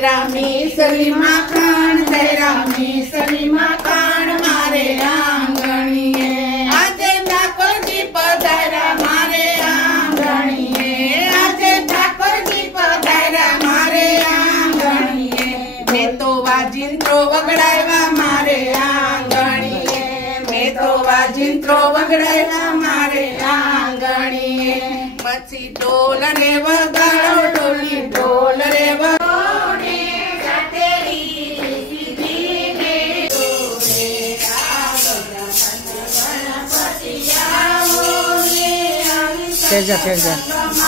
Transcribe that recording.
रामेश्वरी माखण जय रामेश्वरी माखण मारे आंगणीए आजे ठाकुरजी पधारा मारे आंगणीए आजे ठाकुरजी पधारा मारे आंगणीए मैं तो वाजिंत्रो वगड़ाव्या मारे आंगणीए मैं तो वाजिंत्रो वगड़ाव्या मारे आंगणीए पछी ढोल रे वगाड़ो ढोली ढोल रे ठहर जा